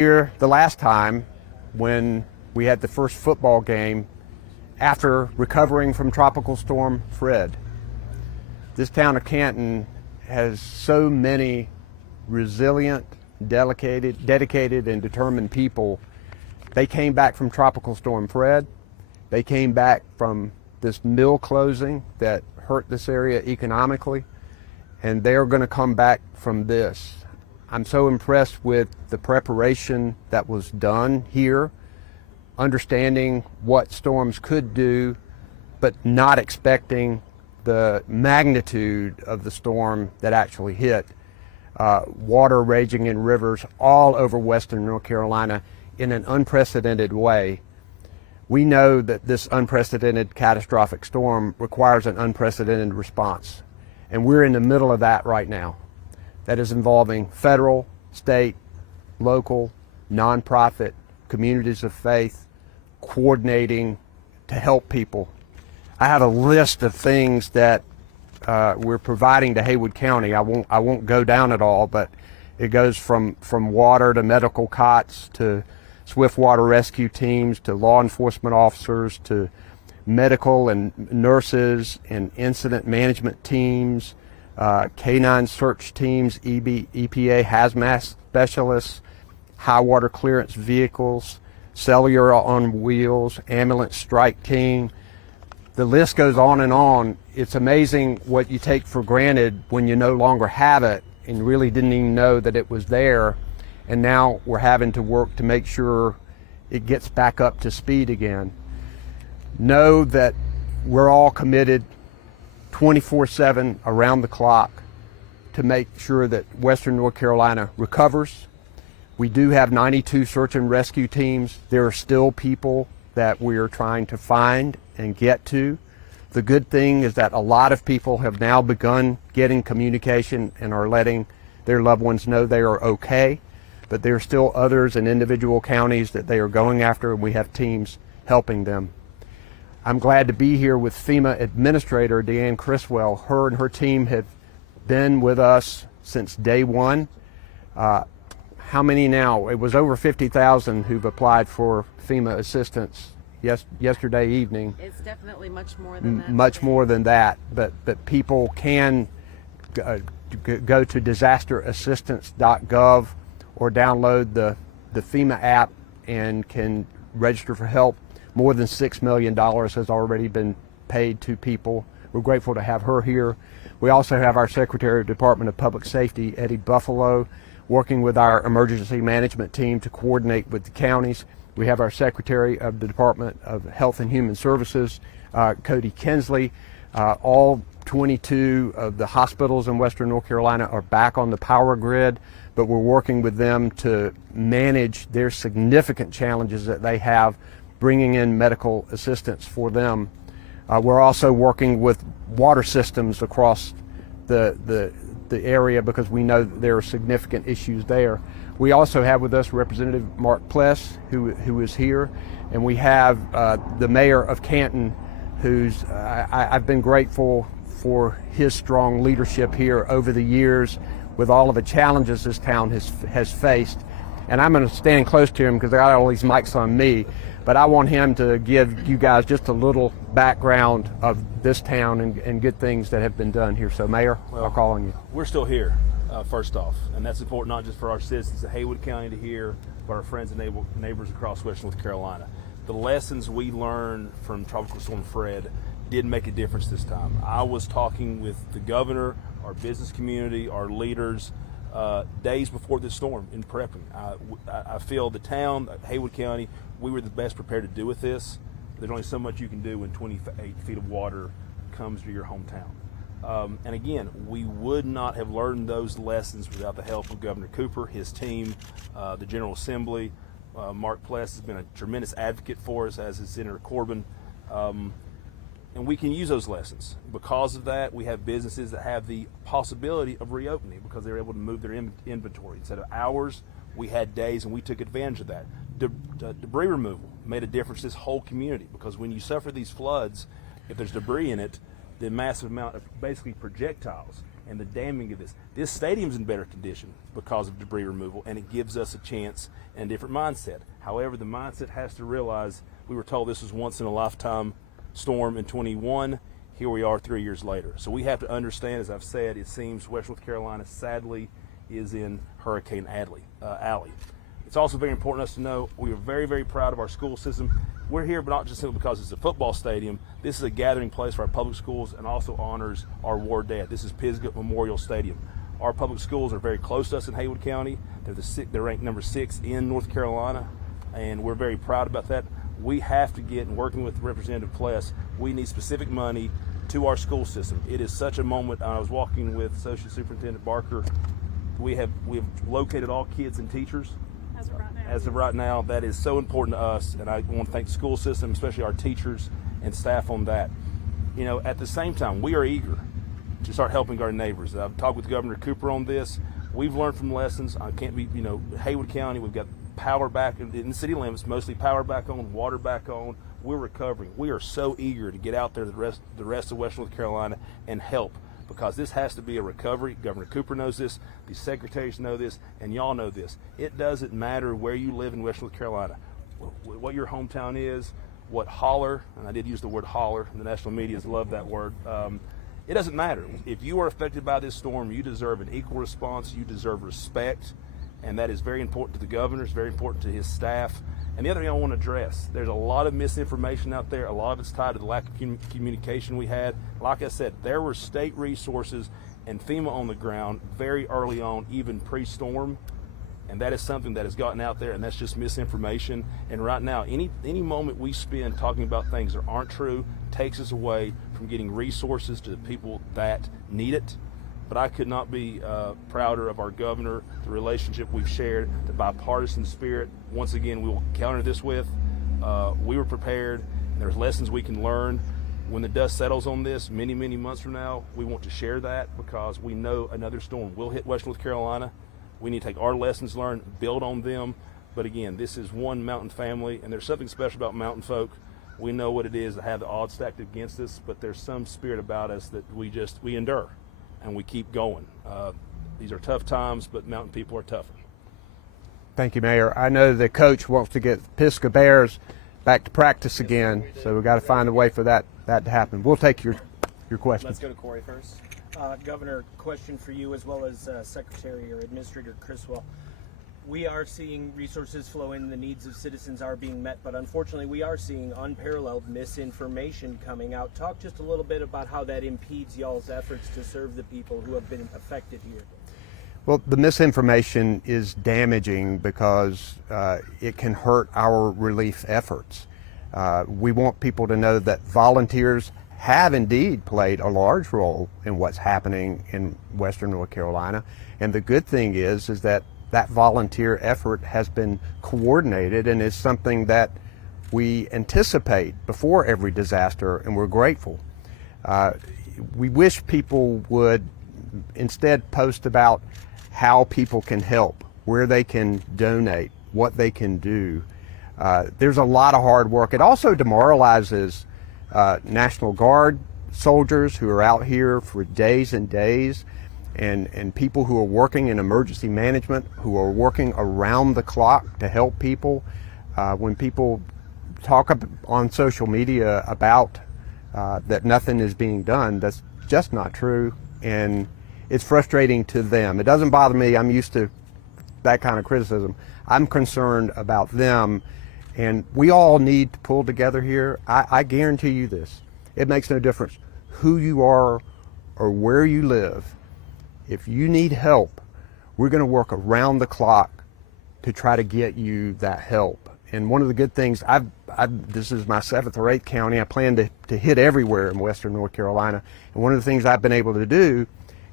Here the last time when we had the first football game after recovering from Tropical Storm Fred. This town of Canton has so many resilient, dedicated and determined people. They came back from Tropical Storm Fred. They came back from this mill closing that hurt this area economically, and they're going to come back from this. I'm so impressed with the preparation that was done here, understanding what storms could do, but not expecting the magnitude of the storm that actually hit. Water raging in rivers all over western North Carolina in an unprecedented way. We know that this unprecedented catastrophic storm requires an unprecedented response, and we're in the middle of that right now. That is involving federal, state, local, nonprofit, communities of faith, coordinating to help people. I have a list of things that we're providing to Haywood County. I won't go down it all, but it goes from water to medical cots to swift water rescue teams to law enforcement officers to medical and nurses and incident management teams, canine search teams, EPA hazmat specialists, high water clearance vehicles, cellular on wheels, ambulance strike team. The list goes on and on. It's amazing what you take for granted when you no longer have it and really didn't even know that it was there. And now we're having to work to make sure it gets back up to speed again. Know that we're all committed 24/7 around the clock to make sure that Western North Carolina recovers. We do have 92 search and rescue teams. There are still people that we are trying to find and get to. The good thing is that a lot of people have now begun getting communication and are letting their loved ones know they are okay, but there are still others in individual counties that they are going after, and we have teams helping them. I'm glad to be here with FEMA Administrator Deanne Criswell. Her and her team have been with us since day one. How many now? It was over 50,000 who've applied for FEMA assistance yesterday evening. It's definitely much more than that. Much more than that, but people can go to disasterassistance.gov or download the FEMA app and can register for help. More than $6 million has already been paid to people. We're grateful to have her here. We also have our Secretary of Department of Public Safety, Eddie Buffalo, working with our emergency management team to coordinate with the counties. We have our Secretary of the Department of Health and Human Services, Cody Kinsley. All 22 of the hospitals in Western North Carolina are back on the power grid, but we're working with them to manage their significant challenges that they have, bringing in medical assistance for them. We're also working with water systems across the area because we know that there are significant issues there. We also have with us Representative Mark Pless, who is here, and we have the Mayor of Canton, who's I've been grateful for his strong leadership here over the years with all of the challenges this town has faced. And I'm going to stand close to him because I got all these mics on me, but I want him to give you guys just a little background of this town and good things that have been done here. So Mayor, I'll call on you. We're still here, first off, and that's important not just for our citizens of Haywood County to hear, but our friends and neighbors across Western North Carolina. The lessons we learned from Tropical Storm Fred did make a difference this time. I was talking with the governor, our business community, our leaders, days before this storm in prepping. I feel the town, Haywood County, we were the best prepared to do with this. There's only so much you can do when 28 feet of water comes to your hometown. And again, we would not have learned those lessons without the help of Governor Cooper, his team, the General Assembly. Mark Pless has been a tremendous advocate for us, as is Senator Corbin. And we can use those lessons. Because of that, we have businesses that have the possibility of reopening because they're able to move their inventory. Instead of hours, we had days, and we took advantage of that. Debris removal made a difference to this whole community because when you suffer these floods, if there's debris in it, the massive amount of basically projectiles and the damming of this. This stadium's in better condition because of debris removal, and it gives us a chance and a different mindset. However, the mindset has to realize we were told this was once in a lifetime storm in 21. Here we are 3 years later. So we have to understand, as I've said, it seems West North Carolina sadly is in Hurricane Alley. It's also very important to us to know we are very, very proud of our school system. We're here, but not just simply because it's a football stadium. This is a gathering place for our public schools and also honors our war dead. This is Pisgah Memorial Stadium. Our public schools are very close to us in Haywood County. They're ranked number 6 in North Carolina, and we're very proud about that. We have to get, and working with Representative Pless, we need specific money to our school system. It is such a moment. I was walking with Associate Superintendent Barker. We have located all kids and teachers. As of right now, that is so important to us, and I want to thank the school system, especially our teachers and staff on that. You know, at the same time, we are eager to start helping our neighbors. I've talked with Governor Cooper on this. We've learned from lessons. I can't be, Haywood County, we've got power back in the city limits, mostly power back on, water back on. We're recovering. We are so eager to get out there the rest of West North Carolina and help, because this has to be a recovery. Governor Cooper knows this, the secretaries know this, and y'all know this. It doesn't matter where you live in West North Carolina, what your hometown is, what holler, and I did use the word holler, and the national medias love that word. It doesn't matter. If you are affected by this storm, you deserve an equal response, you deserve respect, and that is very important to the governor, it's very important to his staff. And the other thing I want to address, there's a lot of misinformation out there. A lot of it's tied to the lack of communication we had. Like I said, there were state resources and FEMA on the ground very early on, even pre-storm. And that is something that has gotten out there, and that's just misinformation. And right now, any moment we spend talking about things that aren't true takes us away from getting resources to the people that need it. But I could not be prouder of our governor, the relationship we've shared, the bipartisan spirit. Once again, we will counter this with, we were prepared, and there's lessons we can learn. When the dust settles on this many, many months from now, we want to share that, because we know another storm will hit West North Carolina. We need to take our lessons learned, build on them. But again, this is one mountain family, and there's something special about mountain folk. We know what it is to have the odds stacked against us, but there's some spirit about us that we endure. And we keep going. These are tough times, but mountain people are tougher. Thank you, Mayor. I know the coach wants to get Pisgah Bears back to practice again, so we've got to find a way for that to happen. We'll take your question. Let's go to Corey first. Governor, question for you as well as Secretary or Administrator Criswell. We are seeing resources flow in, the needs of citizens are being met, but unfortunately we are seeing unparalleled misinformation coming out. Talk just a little bit about how that impedes y'all's efforts to serve the people who have been affected here. Well, the misinformation is damaging because it can hurt our relief efforts. We want people to know that volunteers have indeed played a large role in what's happening in Western North Carolina. And the good thing is that volunteer effort has been coordinated and is something that we anticipate before every disaster, and we're grateful. We wish people would instead post about how people can help, where they can donate, what they can do. There's a lot of hard work. It also demoralizes National Guard soldiers who are out here for days and days, and people who are working in emergency management, who are working around the clock to help people. When people talk on social media about that nothing is being done, that's just not true, and it's frustrating to them. It doesn't bother me. I'm used to that kind of criticism. I'm concerned about them, and we all need to pull together here. I guarantee you this. It makes no difference who you are or where you live. If you need help, we're going to work around the clock to try to get you that help. And one of the good things, this is my 7th or 8th county. I plan to hit everywhere in Western North Carolina. And one of the things I've been able to do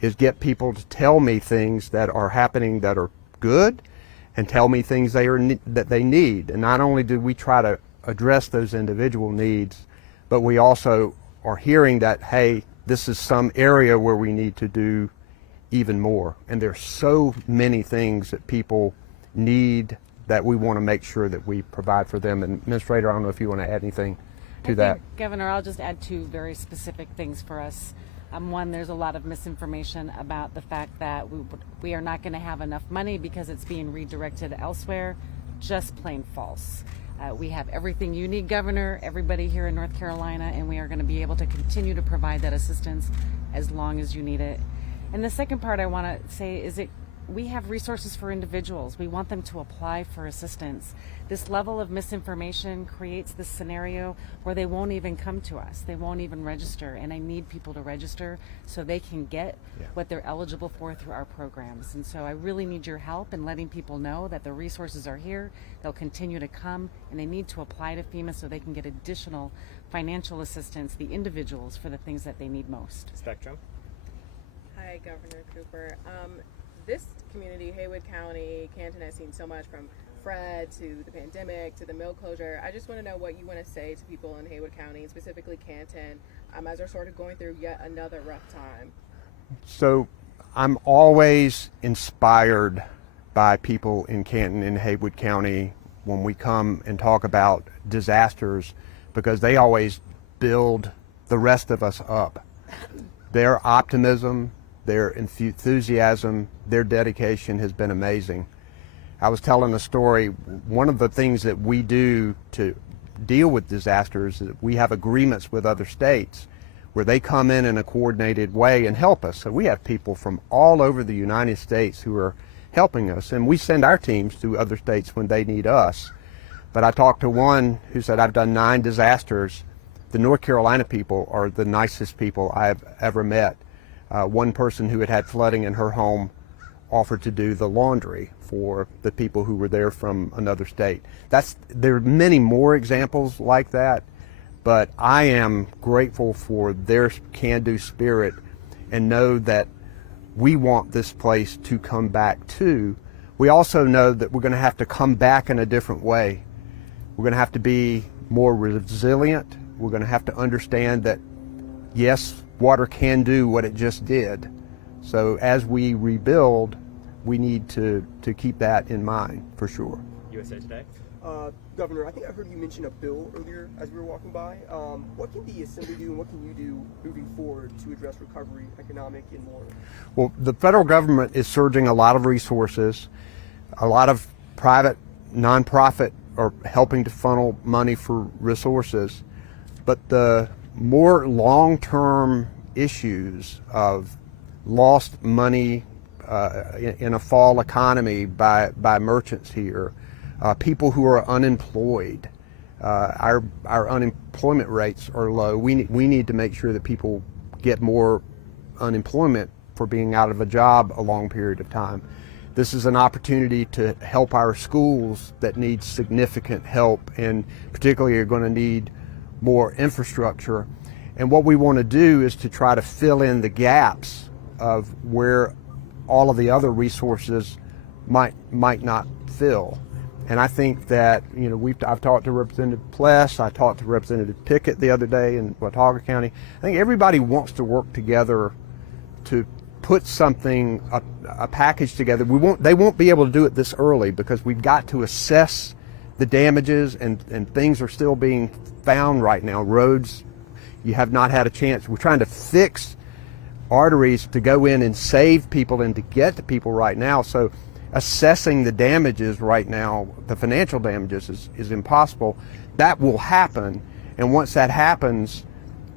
is get people to tell me things that are happening that are good, and tell me things that they need. And not only do we try to address those individual needs, but we also are hearing that, hey, this is some area where we need to do even more. And there's so many things that people need that we want to make sure that we provide for them. And Administrator, I don't know if you want to add anything to that. Governor, I'll just add 2 very specific things for us. One, there's a lot of misinformation about the fact that we are not going to have enough money because it's being redirected elsewhere. Just plain false. We have everything you need, Governor, everybody here in North Carolina, and we are going to be able to continue to provide that assistance as long as you need it. And the second part I want to say is we have resources for individuals. We want them to apply for assistance. This level of misinformation creates this scenario where they won't even come to us. They won't even register. And I need people to register so they can get what they're eligible for through our programs. And so I really need your help in letting people know that the resources are here. They'll continue to come, and they need to apply to FEMA so they can get additional financial assistance, the individuals, for the things that they need most. Spectrum. Hi, Governor Cooper. This community, Haywood County, Canton, has seen so much from Fred to the pandemic to the mill closure. I just want to know what you want to say to people in Haywood County, and specifically Canton, as they're sort of going through yet another rough time. So I'm always inspired by people in Canton and Haywood County when we come and talk about disasters, because they always build the rest of us up. Their optimism, their enthusiasm, their dedication has been amazing. I was telling a story. One of the things that we do to deal with disasters is that we have agreements with other states where they come in a coordinated way and help us. So we have people from all over the United States who are helping us, and we send our teams to other states when they need us. But I talked to one who said, I've done 9 disasters. The North Carolina people are the nicest people I've ever met. One person who had flooding in her home offered to do the laundry for the people who were there from another state. There are many more examples like that, but I am grateful for their can-do spirit and know that we want this place to come back too. We also know that we're going to have to come back in a different way. We're going to have to be more resilient. We're going to have to understand that, yes, water can do what it just did. So as we rebuild, we need to keep that in mind for sure. USA Today. Governor, I think I heard you mention a bill earlier as we were walking by. What can the Assembly do and what can you do moving forward to address recovery, economic, and more? Well, the federal government is surging a lot of resources. A lot of private nonprofit are helping to funnel money for resources. But the more long-term issues of lost money in a fall economy by merchants here, people who are unemployed, our unemployment rates are low. We need to make sure that people get more unemployment for being out of a job a long period of time. This is an opportunity to help our schools that need significant help, and particularly are going to need more infrastructure. And what we want to do is to try to fill in the gaps of where all of the other resources might not fill. And I think that, I've talked to Representative Pless, I talked to Representative Pickett the other day in Watauga County. I think everybody wants to work together to put something, a package together. They won't be able to do it this early because we've got to assess the damages, and things are still being found right now. Roads, you have not had a chance. We're trying to fix arteries to go in and save people and to get to people right now. So assessing the damages right now, the financial damages, is impossible. That will happen, and once that happens,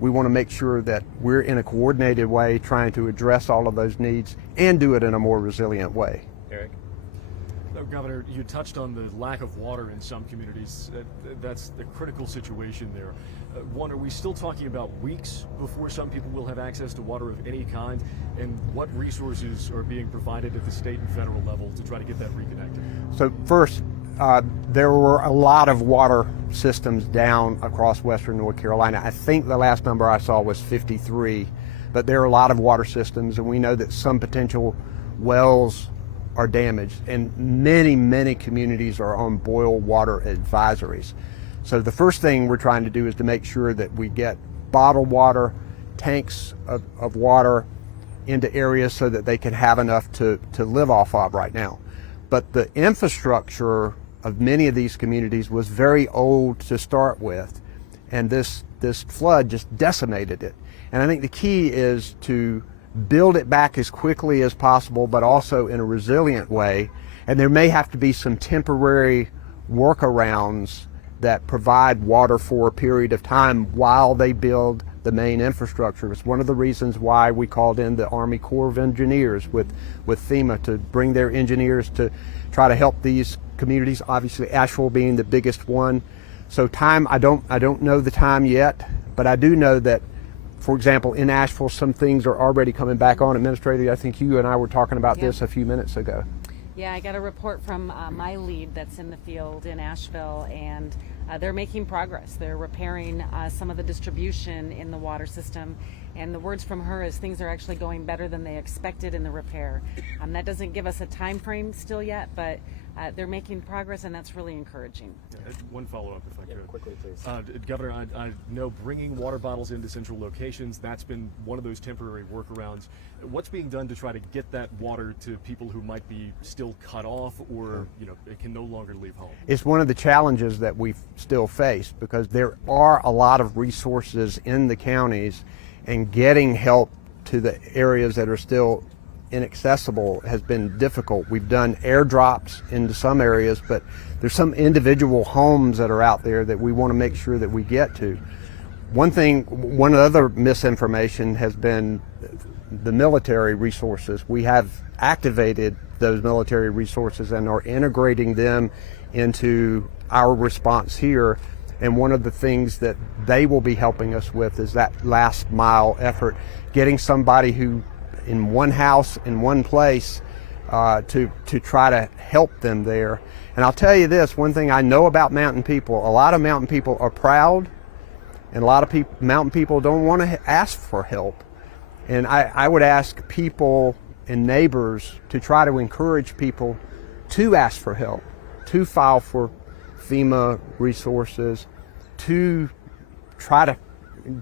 we want to make sure that we're in a coordinated way trying to address all of those needs and do it in a more resilient way. Eric. Governor, you touched on the lack of water in some communities. That's the critical situation there. One, are we still talking about weeks before some people will have access to water of any kind? And what resources are being provided at the state and federal level to try to get that reconnected? So first, there were a lot of water systems down across western North Carolina. I think the last number I saw was 53, but there are a lot of water systems, and we know that some potential wells are damaged, and many communities are on boil water advisories. So the first thing we're trying to do is to make sure that we get bottled water, tanks of water into areas so that they can have enough to live off of right now. But the infrastructure of many of these communities was very old to start with, and this this flood just decimated it. And I think the key is to build it back as quickly as possible, but also in a resilient way. And there may have to be some temporary workarounds that provide water for a period of time while they build the main infrastructure. It's one of the reasons why we called in the Army Corps of Engineers with FEMA to bring their engineers to try to help these communities, obviously Asheville being the biggest one. So time, I don't know the time yet, but I do know that, for example, in Asheville, some things are already coming back on. Administrator, I think you and I were talking about this a few minutes ago. Yeah, I got a report from my lead that's in the field in Asheville, and they're making progress. They're repairing some of the distribution in the water system, and the words from her is things are actually going better than they expected in the repair. That doesn't give us a time frame still yet, but they're making progress, and that's really encouraging. One follow-up, if I could. Quickly, please. Governor, I know bringing water bottles into central locations, that's been one of those temporary workarounds. What's being done to try to get that water to people who might be still cut off or, it can no longer leave home? It's one of the challenges that we still face, because there are a lot of resources in the counties, and getting help to the areas that are still inaccessible has been difficult. We've done airdrops into some areas, but there's some individual homes that are out there that we want to make sure that we get to. One other misinformation has been the military resources. We have activated those military resources and are integrating them into our response here. And one of the things that they will be helping us with is that last mile effort, getting somebody who in one house in one place to try to help them there. And I'll tell you this, one thing I know about mountain people, a lot of mountain people are proud, and a lot of mountain people don't want to ask for help. And I would ask people and neighbors to try to encourage people to ask for help, to file for FEMA resources, to try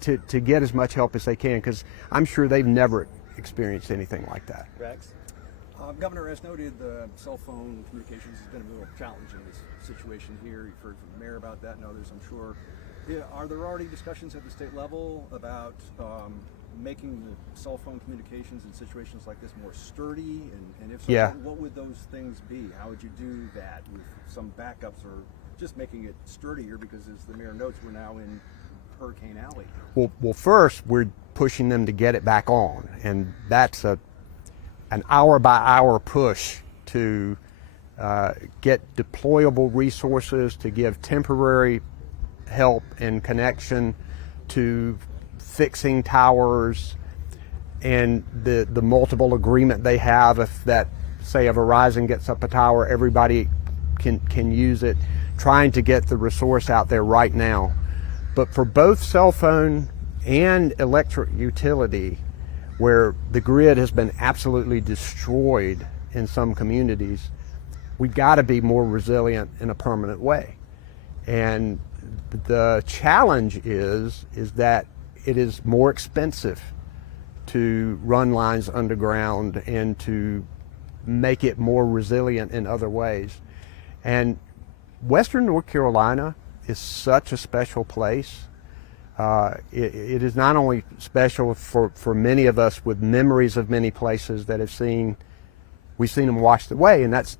to get as much help as they can, because I'm sure they've never experienced anything like that. Rex? Governor, as noted, the cell phone communications has been a little challenge in this situation here. You've heard from the mayor about that and others, I'm sure. Are there already discussions at the state level about making the cell phone communications in situations like this more sturdy? And if so, what would those things be? How would you do that with some backups, or just making it sturdier? Because as the mayor notes, we're now in Hurricane Alley. Well, first we're pushing them to get it back on, and that's an hour-by-hour push to get deployable resources, to give temporary help and connection to fixing towers, and the multiple agreement they have. If that, say, a Verizon gets up a tower, everybody can use it, trying to get the resource out there right now. But for both cell phone and electric utility, where the grid has been absolutely destroyed in some communities, we've got to be more resilient in a permanent way. And the challenge is that it is more expensive to run lines underground and to make it more resilient in other ways. And Western North Carolina is such a special place. It is not only special for many of us with memories of many places that we've seen them washed away, and that's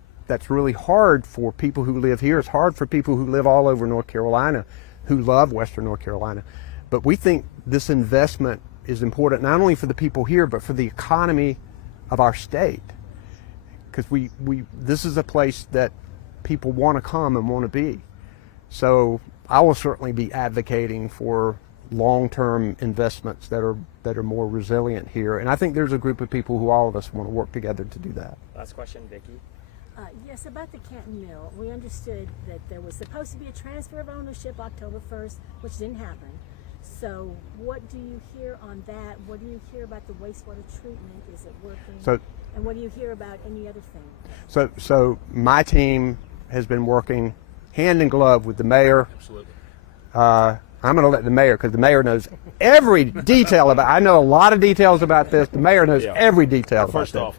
really hard for people who live here. It's hard for people who live all over North Carolina, who love Western North Carolina. But we think this investment is important not only for the people here, but for the economy of our state, because this is a place that people want to come and want to be. So I will certainly be advocating for long-term investments that are more resilient here, and I think there's a group of people who all of us want to work together to do that. Last question, Vicki. Yes, about the Canton Mill. We understood that there was supposed to be a transfer of ownership October 1st, which didn't happen. So what do you hear on that? What do you hear about the wastewater treatment? Is it working? And what do you hear about any other thing? So my team has been working hand in glove with the mayor. Absolutely. I'm going to let the mayor, because the mayor knows every detail about it. I know a lot of details about this. The mayor knows every detail about this. First off,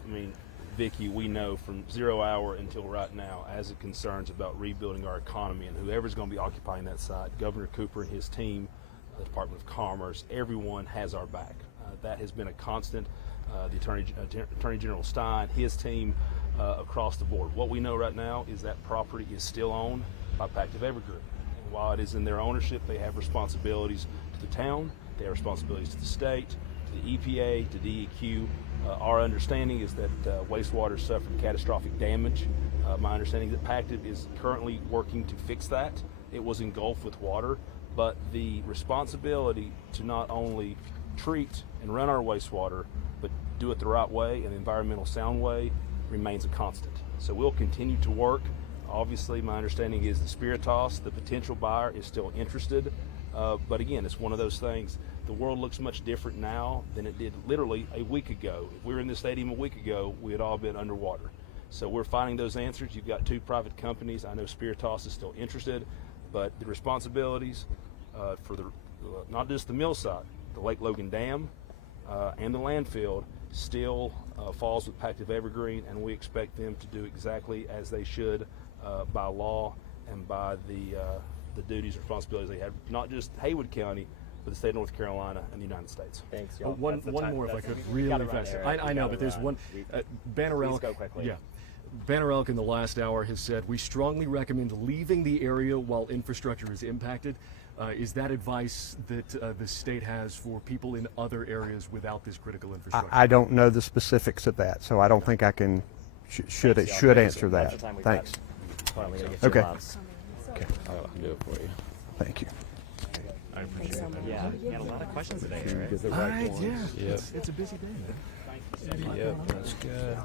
Vicki, we know from 0 hour until right now, as it concerns about rebuilding our economy, and whoever's going to be occupying that site, Governor Cooper and his team the Department of Commerce, everyone has our back. That has been a constant. The Attorney General Stein, his team, across the board. What we know right now is that property is still owned by Pactive Evergreen. And while it is in their ownership, they have responsibilities to the town, they have responsibilities to the state, to the EPA, to DEQ. Our understanding is that wastewater suffered catastrophic damage. My understanding is that Pactive is currently working to fix that. It was engulfed with water, but the responsibility to not only treat and run our wastewater, but do it the right way, an environmental sound way, remains a constant. So we'll continue to work. Obviously, my understanding is the Spiritas, the potential buyer, is still interested. But again, it's one of those things. The world looks much different now than it did literally a week ago. If we were in this stadium a week ago, we had all been underwater. So we're finding those answers. You've got two private companies. I know Spiritas is still interested, but the responsibilities for the not just the mill site, the Lake Logan Dam and the landfill still falls with Pactive Evergreen, and we expect them to do exactly as they should by law and by the duties and responsibilities they have, not just Haywood County, but the state of North Carolina and the United States. Thanks, y'all. One more, if I could, really fast. I know, but there's one. Banner Elk. Go quickly. Yeah. Banner Elk in the last hour has said, we strongly recommend leaving the area while infrastructure is impacted. Is that advice that the state has for people in other areas without this critical infrastructure? I don't know the specifics of that, so I don't think I can should answer that. Thanks. Okay. Okay. I'll do it for you. Thank you. I appreciate it. Yeah, you had a lot of questions today, right? Yeah. Yep. It's a busy day, man. Yep, that's good.